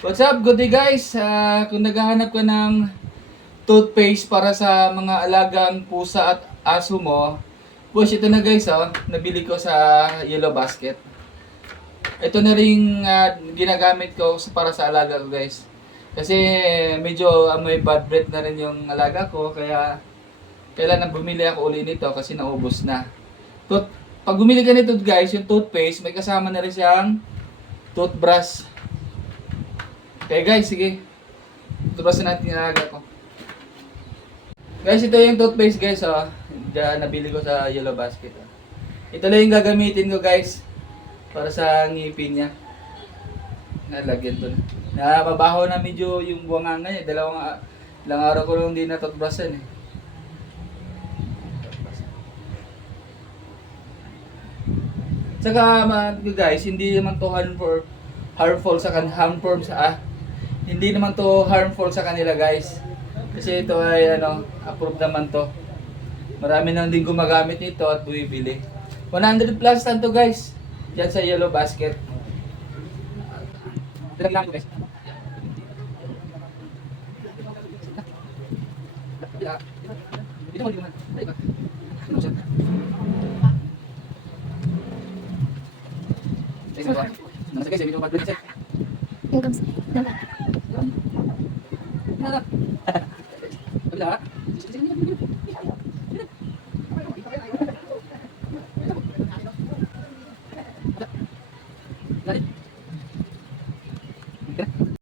What's up? Good day guys! Kung naghahanap ka ng toothpaste para sa mga alagang pusa at aso mo, push ito na guys, nabili ko sa Yellow Basket. Ito na rin ginagamit ko para sa alaga ko guys. Kasi medyo may bad breath na rin yung alaga ko, kaya kailangan bumili ako uli nito kasi naubos na. Pag bumili ka nito guys, yung toothpaste, may kasama na rin siyang toothbrush. Okay guys, sige. Toothbrush na natin yung alaga ko. Guys, ito yung toothpaste guys, nabili ko sa Yellow Basket. Ito lang yung gagamitin ko guys para sa ngipin niya. Nalagyan to na. Mabaho na medyo yung buwanganga niya. Ilang araw ko lang hindi na toothbrushan eh. Saka guys, hindi naman to harmful sa kanila guys. Kasi ito ay approved naman to. Marami nang din gumagamit nito at bumibili. 100 plus lang to guys. Diyan sa Yellow Basket. Ito lang guys. Dito mo naman. Nasa guys, medyo mag-break siya. Yung gums. Kabila.